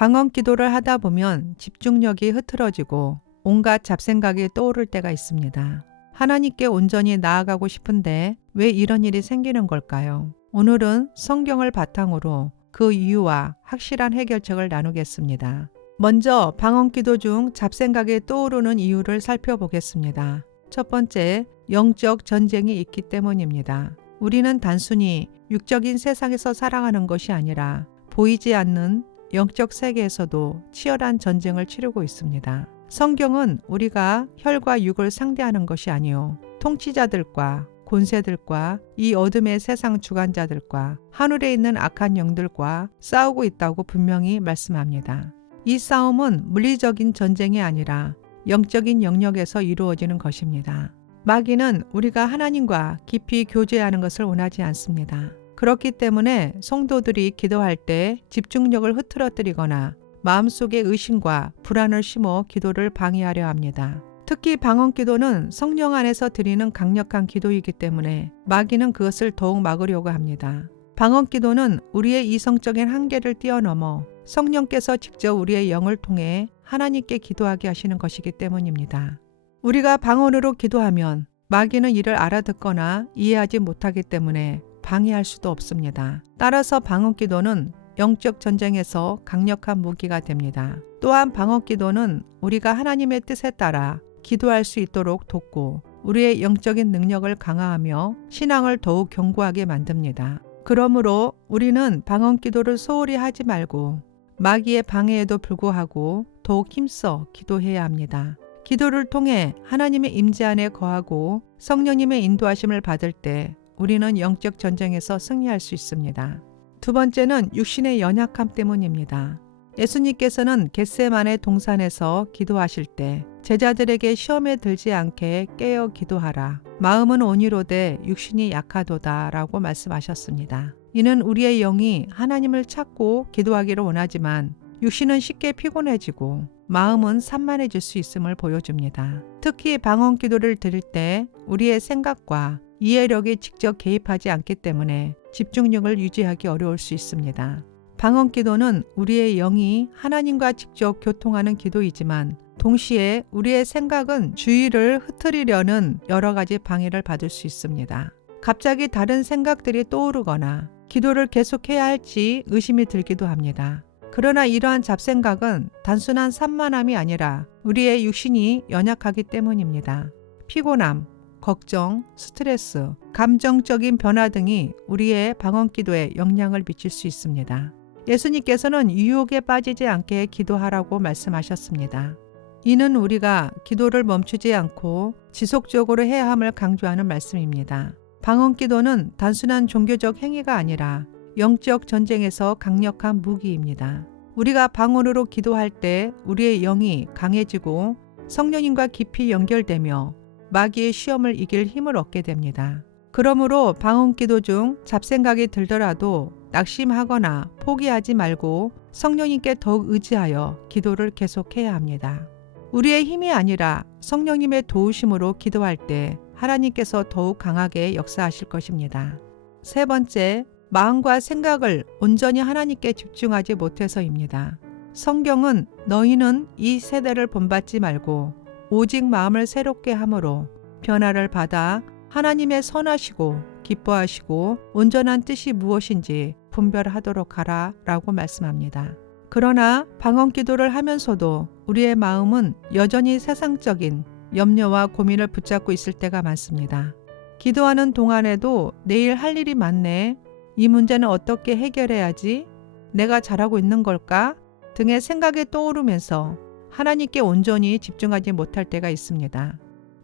방언 기도를 하다 보면 집중력이 흐트러지고 온갖 잡생각이 떠오를 때가 있습니다. 하나님께 온전히 나아가고 싶은데 왜 이런 일이 생기는 걸까요? 오늘은 성경을 바탕으로 그 이유와 확실한 해결책을 나누겠습니다. 먼저 방언 기도 중 잡생각이 떠오르는 이유를 살펴보겠습니다. 첫 번째, 영적 전쟁이 있기 때문입니다. 우리는 단순히 육적인 세상에서 살아가는 것이 아니라 보이지 않는 영적 세계에서도 치열한 전쟁을 치르고 있습니다. 성경은 우리가 혈과 육을 상대하는 것이 아니요 통치자들과 권세들과 이 어둠의 세상 주관자들과 하늘에 있는 악한 영들과 싸우고 있다고 분명히 말씀합니다. 이 싸움은 물리적인 전쟁이 아니라 영적인 영역에서 이루어지는 것입니다. 마귀는 우리가 하나님과 깊이 교제하는 것을 원하지 않습니다. 그렇기 때문에 성도들이 기도할 때 집중력을 흐트러뜨리거나 마음속에 의심과 불안을 심어 기도를 방해하려 합니다. 특히 방언 기도는 성령 안에서 드리는 강력한 기도이기 때문에 마귀는 그것을 더욱 막으려고 합니다. 방언 기도는 우리의 이성적인 한계를 뛰어넘어 성령께서 직접 우리의 영을 통해 하나님께 기도하게 하시는 것이기 때문입니다. 우리가 방언으로 기도하면 마귀는 이를 알아듣거나 이해하지 못하기 때문에 방해할 수도 없습니다. 따라서 방언 기도는 영적 전쟁에서 강력한 무기가 됩니다. 또한 방언 기도는 우리가 하나님의 뜻에 따라 기도할 수 있도록 돕고 우리의 영적인 능력을 강화하며 신앙을 더욱 견고하게 만듭니다. 그러므로 우리는 방언 기도를 소홀히 하지 말고 마귀의 방해에도 불구하고 더욱 힘써 기도해야 합니다. 기도를 통해 하나님의 임재 안에 거하고 성령님의 인도하심을 받을 때 우리는 영적 전쟁에서 승리할 수 있습니다. 두 번째는 육신의 연약함 때문입니다. 예수님께서는 겟세마네 동산에서 기도하실 때 제자들에게 시험에 들지 않게 깨어 기도하라. 마음은 온유로되 육신이 약하도다 라고 말씀하셨습니다. 이는 우리의 영이 하나님을 찾고 기도하기를 원하지만 육신은 쉽게 피곤해지고 마음은 산만해질 수 있음을 보여줍니다. 특히 방언 기도를 드릴 때 우리의 생각과 이해력이 직접 개입하지 않기 때문에 집중력을 유지하기 어려울 수 있습니다. 방언 기도는 우리의 영이 하나님과 직접 교통하는 기도이지만 동시에 우리의 생각은 주의를 흐트리려는 여러 가지 방해를 받을 수 있습니다. 갑자기 다른 생각들이 떠오르거나 기도를 계속해야 할지 의심이 들기도 합니다. 그러나 이러한 잡생각은 단순한 산만함이 아니라 우리의 육신이 연약하기 때문입니다. 피곤함, 걱정, 스트레스, 감정적인 변화 등이 우리의 방언 기도에 영향을 미칠 수 있습니다. 예수님께서는 유혹에 빠지지 않게 기도하라고 말씀하셨습니다. 이는 우리가 기도를 멈추지 않고 지속적으로 해야 함을 강조하는 말씀입니다. 방언 기도는 단순한 종교적 행위가 아니라 영적 전쟁에서 강력한 무기입니다. 우리가 방언으로 기도할 때 우리의 영이 강해지고 성령님과 깊이 연결되며 마귀의 시험을 이길 힘을 얻게 됩니다. 그러므로 방언 기도 중 잡생각이 들더라도 낙심하거나 포기하지 말고 성령님께 더욱 의지하여 기도를 계속해야 합니다. 우리의 힘이 아니라 성령님의 도우심으로 기도할 때 하나님께서 더욱 강하게 역사하실 것입니다. 세 번째, 마음과 생각을 온전히 하나님께 집중하지 못해서입니다. 성경은 너희는 이 세대를 본받지 말고 오직 마음을 새롭게 함으로 변화를 받아 하나님의 선하시고 기뻐하시고 온전한 뜻이 무엇인지 분별하도록 하라 라고 말씀합니다. 그러나 방언 기도를 하면서도 우리의 마음은 여전히 세상적인 염려와 고민을 붙잡고 있을 때가 많습니다. 기도하는 동안에도 내일 할 일이 많네. 이 문제는 어떻게 해결해야지? 내가 잘하고 있는 걸까? 등의 생각이 떠오르면서 하나님께 온전히 집중하지 못할 때가 있습니다.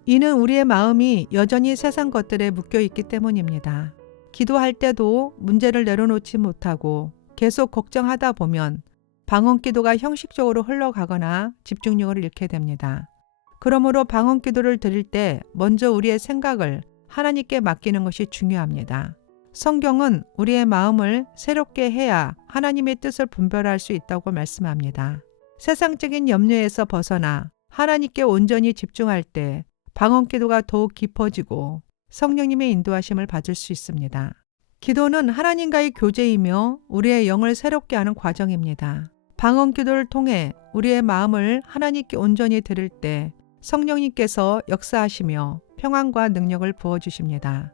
이는 우리의 마음이 여전히 세상 것들에 묶여 있기 때문입니다. 기도할 때도 문제를 내려놓지 못하고 계속 걱정하다 보면 방언 기도가 형식적으로 흘러가거나 집중력을 잃게 됩니다. 그러므로 방언 기도를 드릴 때 먼저 우리의 생각을 하나님께 맡기는 것이 중요합니다. 성경은 우리의 마음을 새롭게 해야 하나님의 뜻을 분별할 수 있다고 말씀합니다. 세상적인 염려에서 벗어나 하나님께 온전히 집중할 때 방언 기도가 더욱 깊어지고 성령님의 인도하심을 받을 수 있습니다. 기도는 하나님과의 교제이며 우리의 영을 새롭게 하는 과정입니다. 방언 기도를 통해 우리의 마음을 하나님께 온전히 드릴 때 성령님께서 역사하시며 평안과 능력을 부어주십니다.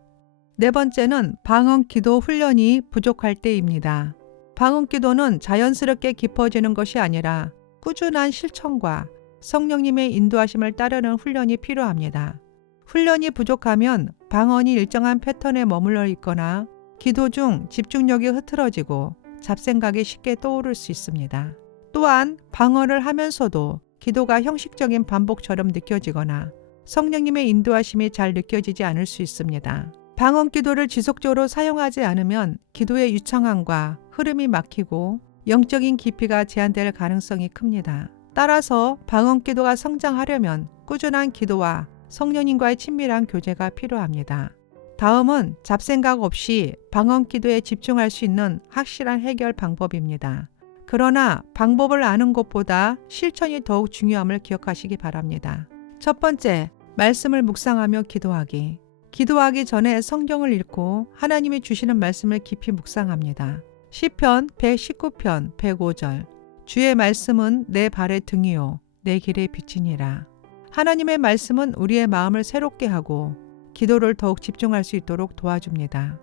네 번째는 방언 기도 훈련이 부족할 때입니다. 방언 기도는 자연스럽게 깊어지는 것이 아니라 꾸준한 실천과 성령님의 인도하심을 따르는 훈련이 필요합니다. 훈련이 부족하면 방언이 일정한 패턴에 머물러 있거나 기도 중 집중력이 흐트러지고 잡생각이 쉽게 떠오를 수 있습니다. 또한 방언을 하면서도 기도가 형식적인 반복처럼 느껴지거나 성령님의 인도하심이 잘 느껴지지 않을 수 있습니다. 방언 기도를 지속적으로 사용하지 않으면 기도의 유창함과 흐름이 막히고 영적인 깊이가 제한될 가능성이 큽니다. 따라서 방언 기도가 성장하려면 꾸준한 기도와 성령님과의 친밀한 교제가 필요합니다. 다음은 잡생각 없이 방언 기도에 집중할 수 있는 확실한 해결 방법입니다. 그러나 방법을 아는 것보다 실천이 더욱 중요함을 기억하시기 바랍니다. 첫 번째, 말씀을 묵상하며 기도하기. 기도하기 전에 성경을 읽고 하나님이 주시는 말씀을 깊이 묵상합니다. 시편 119편 105절. 주의 말씀은 내 발의 등이요 내 길의 빛이니라. 하나님의 말씀은 우리의 마음을 새롭게 하고 기도를 더욱 집중할 수 있도록 도와줍니다.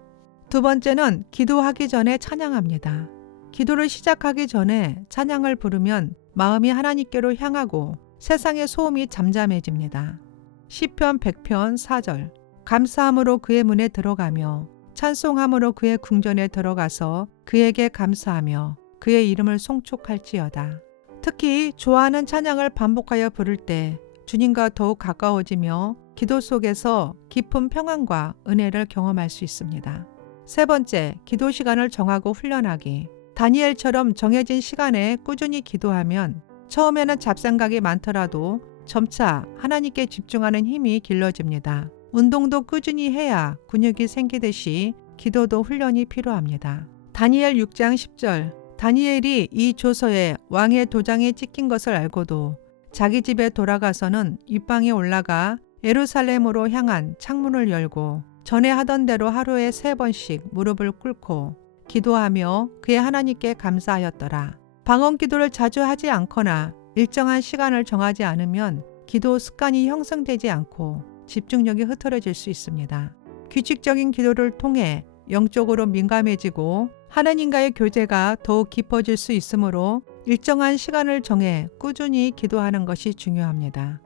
두 번째는 기도하기 전에 찬양합니다. 기도를 시작하기 전에 찬양을 부르면 마음이 하나님께로 향하고 세상의 소음이 잠잠해집니다. 시편 100편 4절. 감사함으로 그의 문에 들어가며 찬송함으로 그의 궁전에 들어가서 그에게 감사하며 그의 이름을 송축할지어다. 특히 좋아하는 찬양을 반복하여 부를 때 주님과 더욱 가까워지며 기도 속에서 깊은 평안과 은혜를 경험할 수 있습니다. 세 번째, 기도 시간을 정하고 훈련하기. 다니엘처럼 정해진 시간에 꾸준히 기도하면 처음에는 잡생각이 많더라도 점차 하나님께 집중하는 힘이 길러집니다. 운동도 꾸준히 해야 근육이 생기듯이 기도도 훈련이 필요합니다. 다니엘 6장 10절. 다니엘이 이 조서에 왕의 도장이 찍힌 것을 알고도 자기 집에 돌아가서는 윗방에 올라가 예루살렘으로 향한 창문을 열고 전에 하던 대로 하루에 3번씩 무릎을 꿇고 기도하며 그의 하나님께 감사하였더라. 방언 기도를 자주 하지 않거나 일정한 시간을 정하지 않으면 기도 습관이 형성되지 않고 집중력이 흐트러질 수 있습니다. 규칙적인 기도를 통해 영적으로 민감해지고 하나님과의 교제가 더욱 깊어질 수 있으므로 일정한 시간을 정해 꾸준히 기도하는 것이 중요합니다.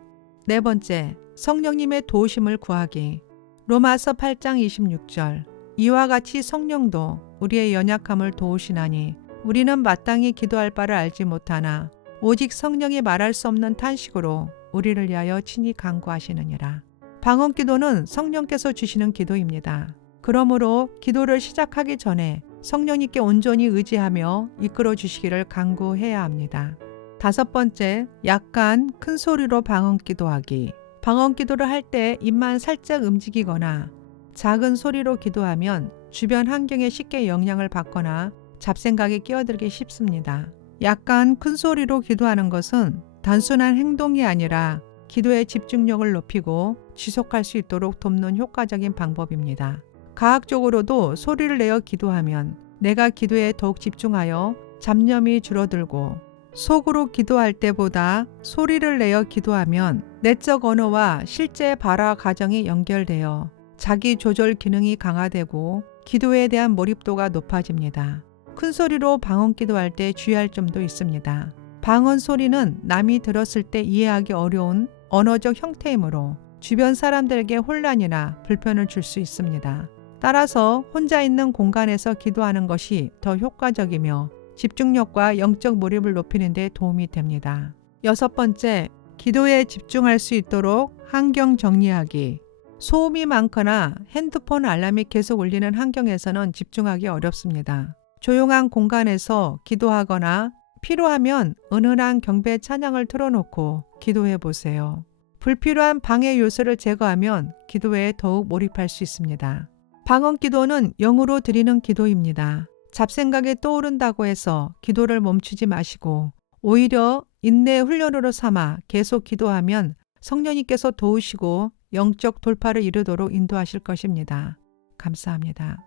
네 번째, 성령님의 도우심을 구하기. 로마서 8장 26절. 이와 같이 성령도 우리의 연약함을 도우시나니 우리는 마땅히 기도할 바를 알지 못하나 오직 성령이 말할 수 없는 탄식으로 우리를 위하여 친히 간구하시느니라. 방언 기도는 성령께서 주시는 기도입니다. 그러므로 기도를 시작하기 전에 성령님께 온전히 의지하며 이끌어 주시기를 간구해야 합니다. 다섯 번째, 약간 큰 소리로 방언 기도하기. 방언 기도를 할 때 입만 살짝 움직이거나 작은 소리로 기도하면 주변 환경에 쉽게 영향을 받거나 잡생각에 끼어들기 쉽습니다. 약간 큰 소리로 기도하는 것은 단순한 행동이 아니라 기도의 집중력을 높이고 지속할 수 있도록 돕는 효과적인 방법입니다. 과학적으로도 소리를 내어 기도하면 내가 기도에 더욱 집중하여 잡념이 줄어들고 속으로 기도할 때보다 소리를 내어 기도하면 내적 언어와 실제 발화 과정이 연결되어 자기 조절 기능이 강화되고 기도에 대한 몰입도가 높아집니다. 큰 소리로 방언 기도할 때 주의할 점도 있습니다. 방언 소리는 남이 들었을 때 이해하기 어려운 언어적 형태이므로 주변 사람들에게 혼란이나 불편을 줄 수 있습니다. 따라서 혼자 있는 공간에서 기도하는 것이 더 효과적이며 집중력과 영적 몰입을 높이는 데 도움이 됩니다. 여섯 번째, 기도에 집중할 수 있도록 환경 정리하기. 소음이 많거나 핸드폰 알람이 계속 울리는 환경에서는 집중하기 어렵습니다. 조용한 공간에서 기도하거나 필요하면 은은한 경배 찬양을 틀어놓고 기도해 보세요. 불필요한 방해 요소를 제거하면 기도에 더욱 몰입할 수 있습니다. 방언 기도는 영으로 드리는 기도입니다. 잡생각이 떠오른다고 해서 기도를 멈추지 마시고 오히려 인내 훈련으로 삼아 계속 기도하면 성령님께서 도우시고 영적 돌파를 이루도록 인도하실 것입니다. 감사합니다.